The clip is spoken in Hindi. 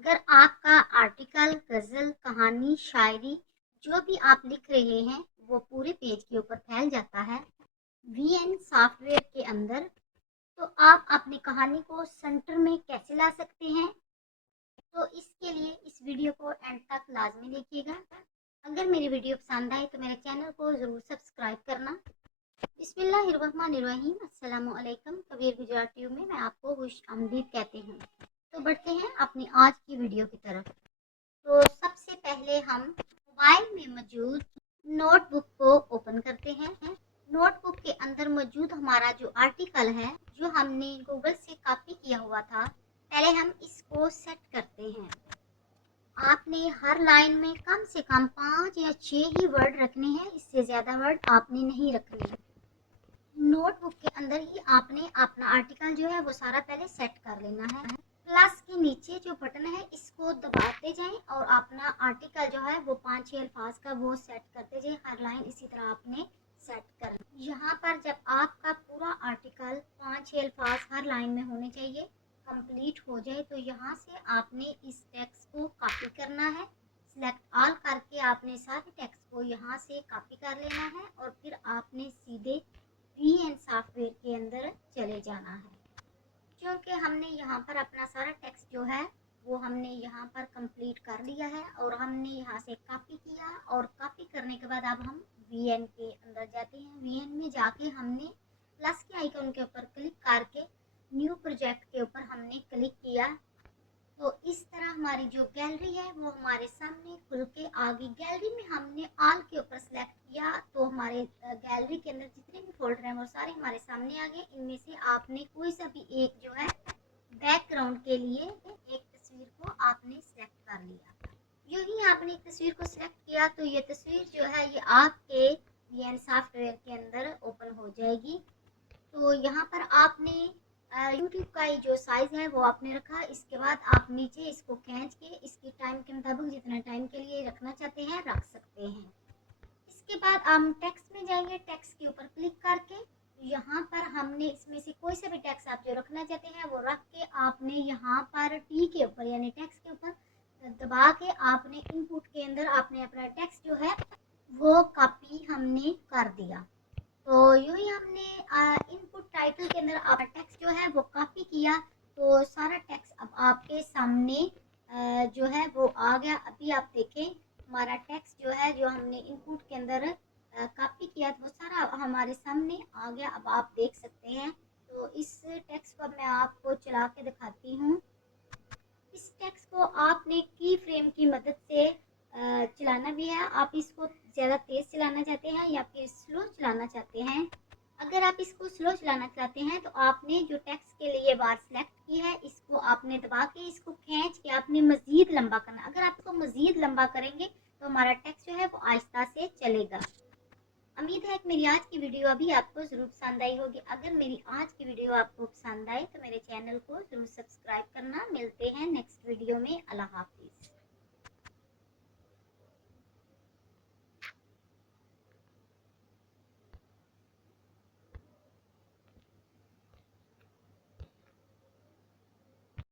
अगर आपका आर्टिकल, गज़ल, कहानी, शायरी जो भी आप लिख रहे हैं वो पूरे पेज के ऊपर फैल जाता है वीएन सॉफ्टवेयर के अंदर, तो आप अपनी कहानी को सेंटर में कैसे ला सकते हैं? तो इसके लिए इस वीडियो को एंड तक लाजमी देखिएगा। अगर मेरी वीडियो पसंद आए तो मेरे चैनल को ज़रूर सब्सक्राइब करना। बिस्मिल्लाहिर्रहमानिर्रहीम, अस्सलामु अलैकुम। कबीर गुजरात ट्यूब में मैं आपको खुश आमदीद कहती हूँ। तो बढ़ते हैं अपनी आज की वीडियो की तरफ। तो सबसे पहले हम मोबाइल में मौजूद नोटबुक को ओपन करते हैं। नोटबुक के अंदर मौजूद हमारा जो आर्टिकल है, जो हमने गूगल से कॉपी किया हुआ था, पहले हम इसको सेट करते हैं। आपने हर लाइन में कम से कम 5 या 6 ही वर्ड रखने हैं, इससे ज़्यादा वर्ड आपने नहीं रखने। नोटबुक के अंदर ही आपने अपना आर्टिकल जो है वो सारा पहले सेट कर लेना है। प्लस के नीचे जो बटन है इसको दबाते जाएं और अपना आर्टिकल जो है वो 5-6 अल्फाज का वो सेट करते जाएं। हर लाइन इसी तरह आपने सेट कर। यहाँ पर जब आपका पूरा आर्टिकल 5-6 अल्फाज हर लाइन में होने चाहिए, कंप्लीट हो जाए, तो यहाँ से आपने इस टेक्स्ट को कॉपी करना है। सिलेक्ट ऑल करके आपने सारे टेक्स्ट को यहाँ से कॉपी कर लेना है और फिर आपने सीधे वीएन सॉफ्टवेयर के अंदर चले जाना है। क्योंकि हमने यहाँ पर अपना सारा टेक्स्ट जो है वो हमने यहाँ पर कंप्लीट कर लिया है और हमने यहाँ से कॉपी किया, और कॉपी करने के बाद अब हम वीएन के अंदर जाते हैं। वीएन में जाके हमने प्लस के आइकन के ऊपर क्लिक करके न्यू प्रोजेक्ट के ऊपर हमने क्लिक किया, तो इस तरह हमारी जो गैलरी है वो हमारे सामने खुल के आ गई। गैलरी में हमने ऑल के ऊपर सेलेक्ट किया तो हमारे गैलरी के अंदर जितने भी फोल्डर हैं वो सारे हमारे सामने आ गए। इनमें से आपने कोई सा भी एक जो है बैकग्राउंड के लिए एक तस्वीर को आपने सेलेक्ट कर लिया। यूं ही आपने एक तस्वीर को सिलेक्ट किया तो ये तस्वीर जो है ये आपके वीएन सॉफ्टवेयर के अंदर ओपन हो जाएगी। तो यहाँ पर आपने यूट्यूब का ये जो साइज है वो आपने रखा। इसके बाद आप नीचे इसको खींच के इसकी टाइम के मुताबिक जितना टाइम के लिए रखना चाहते हैं रख सकते हैं। इसके बाद हम टेक्स्ट में जाएंगे। टेक्स्ट के ऊपर क्लिक करके यहाँ पर हमने इसमें से कोई सा भी टेक्स्ट आप जो रखना चाहते हैं वो रख के आपने यहाँ पर टी के ऊपर यानी टेक्स्ट के ऊपर दबा के आपने इनपुट के अंदर आपने अपना टेक्स्ट जो है वो कॉपी हमने कर दिया। तो यूं ही हमने इनपुट टाइटल के अंदर आपका टेक्स्ट जो है वो कॉपी किया, तो सारा टेक्स्ट अब आपके सामने जो है वो आ गया। अभी आप देखें हमारा टेक्स्ट जो है जो हमने इनपुट के अंदर कॉपी किया वो सारा हमारे सामने आ गया। अब आप देख सकते हैं। तो इस टेक्स्ट को मैं आपको चला के दिखाती हूँ। इस टेक्स्ट को आपने की फ्रेम की मदद से चलाना भी है। आप इसको ज़्यादा तेज़ चलाना चाहते हैं या फिर स्लो चलाना चाहते हैं। अगर आप इसको स्लो चलाना चाहते हैं तो आपने जो टेक्स्ट के लिए बार सेलेक्ट की है इसको आपने दबा के इसको खींच के आपने मज़ीद लंबा करना। अगर आप इसको मज़ीद लंबा करेंगे तो हमारा टेक्स्ट जो है वो आहिस्ता से चलेगा। उम्मीद है कि मेरी आज की वीडियो अभी आपको ज़रूर पसंद आई होगी। अगर मेरी आज की वीडियो आपको पसंद आए तो मेरे चैनल को ज़रूर सब्सक्राइब करना। मिलते हैं नेक्स्ट वीडियो में। अल्लाह हाफिज़।